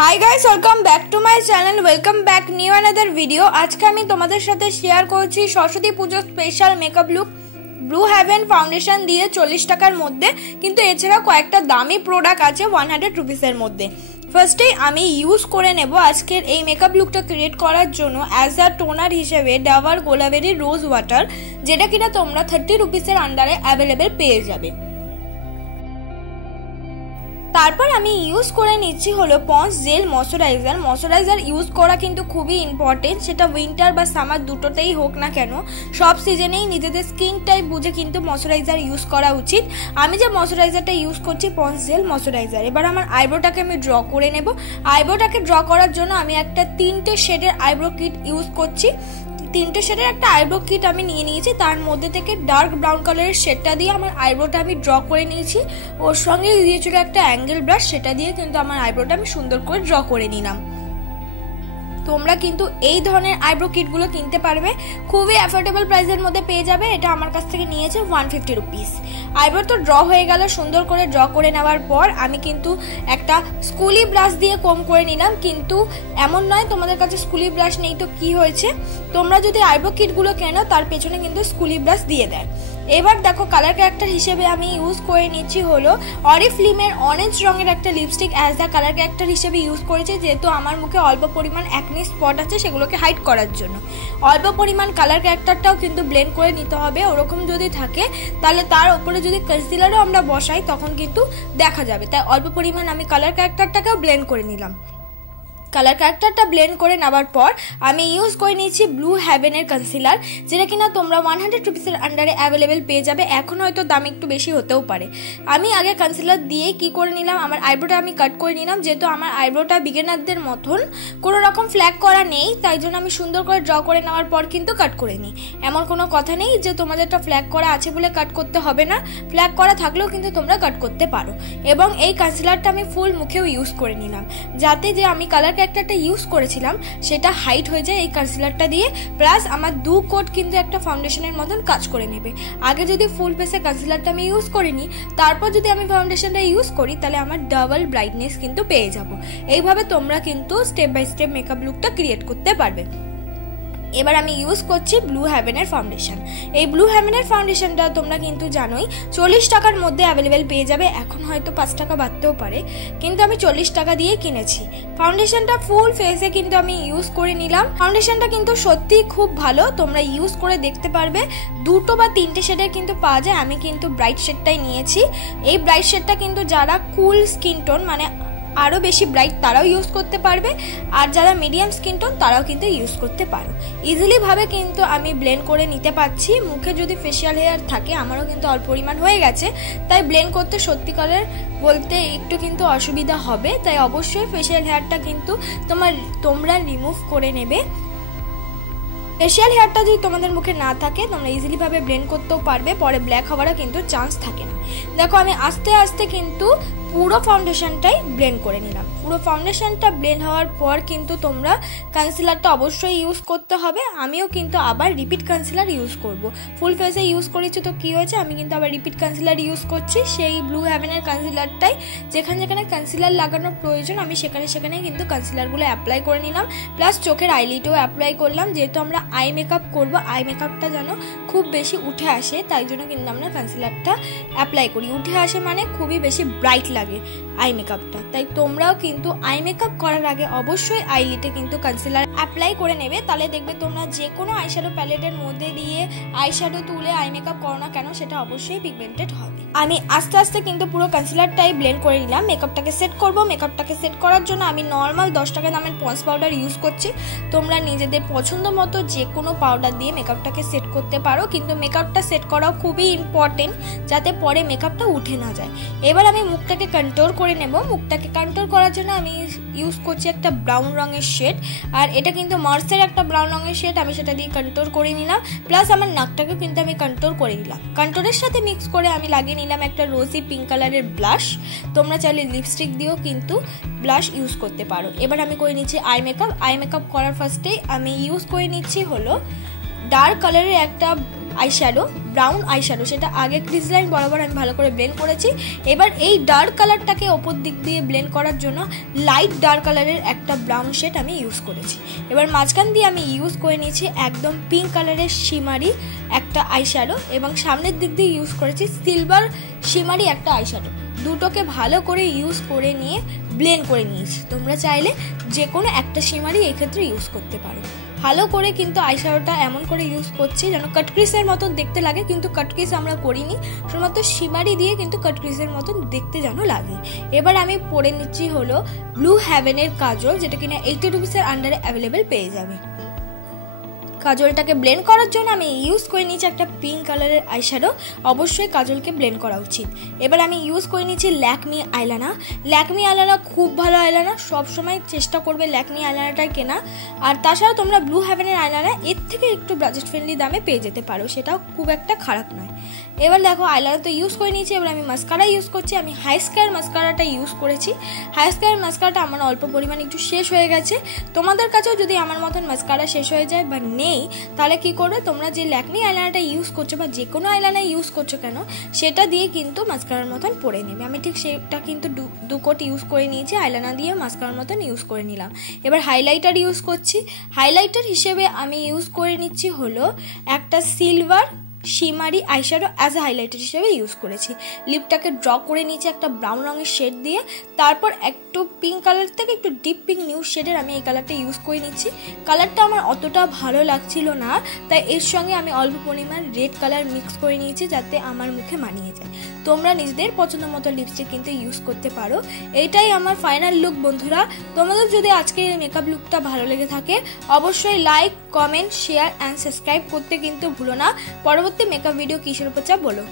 High guys, welcome back to my channel. Welcome back new another video. আজকে আমি তোমাদের সাথে শেয়ার করছি সরস্বতী পুজোর special makeup look blue heaven foundation দিয়ে 40 টাকার মধ্যে, কিন্তু এছাড়া কয়েকটা দামি প্রোডাক্ট আছে 100 রুপিসের মধ্যে। ফার্স্টেই আমি ইউজ করে নেব আজকের এই মেকআপ লুকটা ক্রিয়েট করার জন্য অ্যাজ আ টোনার হিসেবে ডাবার গোলাবেরি রোজ ওয়াটার, যেটা কিনা তোমরা 30 রুপিসের আন্ডারে অ্যাভেলেবেল পেয়ে যাবে। তারপর আমি ইউজ করে নিচ্ছি হলো পন্স জেল ময়শ্চারাইজার ইউজ করা কিন্তু খুবই ইম্পর্টেন্ট, সেটা উইন্টার বা সামার দুটোতেই হোক না কেন, সব সিজনেই নিজেদের স্কিন টাইপ বুঝে কিন্তু ময়শ্চারাইজার ইউজ করা উচিত। আমি যে ময়শ্চারাইজারটা ইউজ করছি পন্স জেল ময়শ্চারাইজার। এবার আমার আইব্রোটাকে আমি ড্র করে নেব। আইব্রোটাকে ড্র করার জন্য আমি একটা 3টে শেডের আইব্রো কিট ইউজ করছি। 3টে শেডের একটা আইব্রো কিট আমি নিয়ে নিয়েছি, তার মধ্যে থেকে ডার্ক ব্রাউন কালারের শেডটা দিয়ে আমার আইব্রোটা আমি ড্র করে নিয়েছি। ওর সঙ্গে দিয়েছিল একটা অ্যাঙ্গেল ব্রাশ, সেটা দিয়ে কিন্তু আমার আইব্রোটা আমি সুন্দর করে ড্র করে নিলাম। তোমরা কিন্তু এই ধরনের আইব্রো কিটগুলো কিনতে পারবে, খুবই অ্যাফোর্ডেবল প্রাইসের মধ্যে পেয়ে যাবে। এটা আমার কাছ থেকে নিয়েছে 150 রুপিস। আইব্রো তো ড্র হয়ে গেল, সুন্দর করে ড্র করে নেওয়ার পর আমি কিন্তু একটা স্কুলি ব্রাশ দিয়ে কম করে নিলাম। কিন্তু এমন নয় তোমাদের কাছে স্কুলি ব্রাশ নেই তো কি হয়েছে, তোমরা যদি আইব্রো কিটগুলো কেনো তার পেছনে কিন্তু স্কুলি ব্রাশ দিয়ে দেয়। এবার দেখো কালার ক্যারেক্টার হিসেবে আমি ইউজ করে নিচ্ছি হলো অরিফ্লিমের অরেঞ্জ রঙের একটা lipstick as the colour character হিসেবে ইউজ করেছি, যেহেতু আমার মুখে অল্প পরিমাণ অ্যাকনি স্পট আছে, সেগুলোকে হাইড করার জন্য। অল্প পরিমাণ কালার ক্যারেক্টারটাও কিন্তু ব্লেন্ড করে নিতে হবে, ওরকম যদি থাকে তাহলে তার উপরে যদি কনসিলারও আমরা বসাই তখন কিন্তু দেখা যাবে। তাই অল্প পরিমাণ আমি কালার ক্যারেক্টারটাকেও ব্লেন্ড করে নিলাম। কালার ক্যারেক্টারটা ব্লেন্ড করে নেওয়ার পর আমি ইউজ করে নিয়েছি ব্লু হেভেনের কনসিলার, যেটা কিনা তোমরা 100 রুপিসের আন্ডারে অ্যাভেলেবেল পেয়ে যাবে। এখন হয়তো দাম একটু বেশি হতেও পারে। আমি আগে কনসিলার দিয়ে কি করে নিলাম, আমার আইব্রোটা আমি কাট করে নিলাম। যেহেতু আমার আইব্রোটা বিগিনারদের মতন কোনো রকম ফ্ল্যাগ করা নেই, তাই জন্য আমি সুন্দর করে ড্র করে নেওয়ার পর কিন্তু কাট করে নিই। এমন কোনো কথা নেই যে তোমাদেরটা ফ্ল্যাগ করা আছে বলে কাট করতে হবে না, ফ্ল্যাগ করা থাকলেও কিন্তু তোমরা কাট করতে পারো। এবং এই কনসিলারটা আমি ফুল মুখেও ইউজ করে নিলাম, যাতে যে আমি কালার ক্যারেক্টারটা ইউজ করেছিলাম সেটা হাইট হয়ে যায় এই কনসিলারটা দিয়ে। প্লাস আমার 2 কোট কিন্তু একটা ফাউন্ডেশনের মতন কাজ করে নেবে। আগে যদি ফুল ফেসে কনসিলারটা আমি ইউজ করিনি, তারপর যদি আমি ফাউন্ডেশনটা ইউজ করি তাহলে আমার ডাবল ব্রাইটনেস কিন্তু পেয়ে যাব। এইভাবে তোমরা কিন্তু স্টেপ বাই স্টেপ মেকআপ লুকটা ক্রিয়েট করতে পারবে। এবার আমি ইউজ করছি ব্লু হেভেনের ফাউন্ডেশন। এই ব্লু হেভেনের ফাউন্ডেশনটা তোমরা কিন্তু জানোই 40 টাকার মধ্যে অ্যাভেলেবেল পেয়ে যাবে। এখন হয়তো 5 টাকা বাড়তেও পারে, কিন্তু আমি 40 টাকা দিয়ে কিনেছি। ফাউন্ডেশনটা ফুল ফেসে কিন্তু আমি ইউজ করে নিলাম। ফাউন্ডেশনটা কিন্তু সত্যি খুব ভালো, তোমরা ইউজ করে দেখতে পারবে। 2টো বা 3টে শেডের কিন্তু পাওয়া যায়, আমি কিন্তু ব্রাইট শেডটাই নিয়েছি। এই ব্রাইট শেডটা কিন্তু যারা কুল স্কিন টোন মানে আরও বেশি ব্রাইট তারাও ইউজ করতে পারবে, আর যারা মিডিয়াম স্কিন টোন তারাও কিন্তু ইউজ করতে পারো। ইজিলি ভাবে কিন্তু আমি ব্লেন্ড করে নিতে পারছি। মুখে যদি ফেশিয়াল হেয়ার থাকে, আমারও কিন্তু অল্প পরিমাণ হয়ে গেছে, তাই ব্লেন্ড করতে সত্যিকারের বলতে একটু কিন্তু অসুবিধা হবে। তাই অবশ্যই ফেশিয়াল হেয়ারটা কিন্তু তোমরা রিমুভ করে নেবে। ফেশিয়াল হেয়ারটা যদি তোমাদের মুখে না থাকে তোমরা ইজিলি ভাবে ব্লেন্ড করতেও পারবে, পরে ব্ল্যাক হওয়ারও কিন্তু চান্স থাকে না। দেখো আমি আস্তে আস্তে কিন্তু পুরো ফাউন্ডেশনটাই ব্লেন্ড করে নিলাম। পুরো ফাউন্ডেশনটা ব্লেন্ড হওয়ার পর কিন্তু তোমরা কনসিলারটা অবশ্যই ইউজ করতে হবে। আমিও কিন্তু আবার রিপিট কনসিলার ইউজ করব। ফুল ফেসে ইউজ করেছি তো কি হয়েছে, আমি কিন্তু আবার রিপিট কনসিলার ইউজ করছি। সেই ব্লু হেভেনের কনসিলারটাই যেখানে যেখানে কনসিলার লাগানোর প্রয়োজন আমি সেখানে কিন্তু কনসিলারগুলো অ্যাপ্লাই করে নিলাম। প্লাস চোখের আইলিটও অ্যাপ্লাই করলাম, যেহেতু আমরা আই মেকআপ করবো, আই মেকআপটা যেন খুব বেশি উঠে আসে, তাই জন্য কিন্তু আমরা কনসিলারটা অ্যাপ্লাই করি। উঠে আসে মানে খুবই বেশি ব্রাইট লাগে আই মেকআপটা। তাই তোমরাও কিন্তু আই মেকআপ করার আগে অবশ্যই আইলিটে কিন্তু কনসিলার অ্যাপ্লাই করে নেবে, তাহলে দেখবে তোমরা যে কোনো আইশ্যাডো প্যালেটের মধ্যে দিয়ে আইশ্যাডো তুলে আই মেকআপ করো না কেন, সেটা অবশ্যই পিগমেন্টেড হবে। আমি আস্তে আস্তে কিন্তু পুরো কনসিলারটাই ব্লেন্ড করে নিলাম। মেকআপটাকে সেট করব। মেকআপটাকে সেট করার জন্য আমি নর্মাল 10 টাকা দামের পন্স পাউডার ইউজ করছি। তোমরা নিজেদের পছন্দ মতো যে কোনো পাউডার দিয়ে মেকআপটাকে সেট করতে পারো, কিন্তু মেকআপটা সেট করাও খুবই ইম্পর্টেন্ট, যাতে পরে মেকআপটা উঠে না যায়। এবার আমি মুখটাকে কন্ট্রোল করে নেব। মুখটাকে কন্ট্রোল করার জন্য আমি ইউজ করছি একটা ব্রাউন রঙের শেড, আর এটা কিন্তু মার্সের একটা ব্রাউন রঙের শেড, আমি সেটা দিয়ে কন্ট্রোল করে নিলাম। প্লাস আমার নাকটাকে কিন্তু আমি কন্ট্রোল করে নিলাম। কন্ট্রোলের সাথে মিক্স করে আমি লাগিয়ে নিলাম একটা রোজি পিঙ্ক কালারের ব্লাশ। তোমরা চাইলে লিপস্টিক দিয়েও কিন্তু ব্লাশ ইউজ করতে পারো। এবার আমি করে নিচ্ছি আই মেকআপ। আই মেকআপ করার ফার্স্টেই আমি ইউজ করে নিচ্ছি হলো ডার্ক কালারের একটা আইশ্যাডো, ব্রাউন আইশ্যাডো, সেটা আগে ক্রিজ লাইন বরাবর আমি ভালো করে ব্লেন্ড করেছি। এবার এই ডার্ক কালারটাকে ওপর দিক দিয়ে ব্লেন্ড করার জন্য লাইট ডার্ক কালারের একটা ব্রাউন শেড আমি ইউজ করেছি। এবার মাঝখান দিয়ে আমি ইউজ করে নিয়েছি একদম পিঙ্ক কালারের শিমারি একটা আইশ্যাডো, এবং সামনের দিক দিয়ে ইউজ করেছি সিলভার শিমারি একটা আইশ্যাডো। দুটোকে ভালো করে ইউজ করে নিয়ে ব্লেন্ড করে নিয়েছি। তোমরা চাইলে যে কোনো একটা শিমারি এক্ষেত্রে ইউজ করতে পারো। ভালো করে কিন্তু আইশ্যাডোটা এমন করে ইউজ করছি যেন কাটক্রিসের মতন দেখতে লাগে, কিন্তু কাটক্রিস আমরা করিনি, শুধুমাত্র শিমারি দিয়ে কিন্তু কাটক্রিসের মতন দেখতে যেন লাগে। এবার আমি পরে নিচ্ছি হলো ব্লু হেভেনের কাজল, যেটা কিনা 80 রুপিসের আন্ডারে অ্যাভেলেবেল পেয়ে যাবে। কাজলটাকে ব্লেন্ড করার জন্য আমি ইউজ করে নিয়েছি একটা পিঙ্ক কালারের আইশ্যাডো। অবশ্যই কাজলকে ব্লেন্ড করা উচিত। এবার আমি ইউজ করে নিয়েছি ল্যাকমি আইলাইনার। ল্যাকমি আইলাইনার খুব ভালো আইলাইনার, সবসময় চেষ্টা করবে ল্যাকমি আইলাইনারটাই কেনা। আর তাছাড়া তোমরা ব্লু হেভেনের আইলাইনার এর থেকে একটু বাজেট ফ্রেন্ডলি দামে পেয়ে যেতে পারো, সেটাও খুব একটা খারাপ নয়। এবার দেখো আইলাইনার তো ইউজ করে নিয়েছি। এবার আমি মাস্কারা ইউজ করছি। আমি হাইস্কার মাস্কারাটা ইউজ করেছি। হাইস্কার মাস্কারাটা আমার অল্প পরিমাণ একটু শেষ হয়ে গেছে। তোমাদের কাছেও যদি আমার মতন মাস্কারা শেষ হয়ে যায় বা নেই, তাহলে কি করবে, তোমরা যে ল্যাকমি আইলাইনারটা ইউজ করছো বা যে কোনো আইলাইনার ইউজ করছো কেন, সেটা দিয়ে কিন্তু মাস্কারার মতন পরে নেবে। আমি ঠিক সেটা কিন্তু দু কোট ইউজ করে নিয়েছি, আইলাইনার দিয়ে মাস্কারার মতন ইউজ করে নিলাম। এবার হাইলাইটার ইউজ করছি। হাইলাইটার হিসেবে আমি ইউজ করে নিচ্ছি হলো একটা silver শিমারি eyeshadow as a highlighter হিসেবে ইউজ করেছি। লিপটাকে ড্র করে নিয়েছি একটা ব্রাউন রঙের শেড দিয়ে, তারপর একটু পিঙ্ক কালার থেকে একটু ডিপ পিঙ্ক নিউ শেডের আমি এই কালারটা ইউজ করে নিচ্ছি। কালারটা আমার অতটা ভালো লাগছিল না, তাই এর সঙ্গে আমি অল্প পরিমাণ রেড কালার মিক্স করে নিয়েছি যাতে আমার মুখে মানিয়ে যায়। তোমরা নিজেদের পছন্দ মতো লিপস্টিক কিন্তু ইউজ করতে পারো। এটাই আমার ফাইনাল লুক বন্ধুরা। তোমাদের যদি আজকের এই মেকআপ লুকটা ভালো লেগে থাকে, অবশ্যই like, comment, share and subscribe করতে কিন্তু ভুলো না। পরবর্তী মেকআপ ভিডিও কিসের উপর চাও বলো।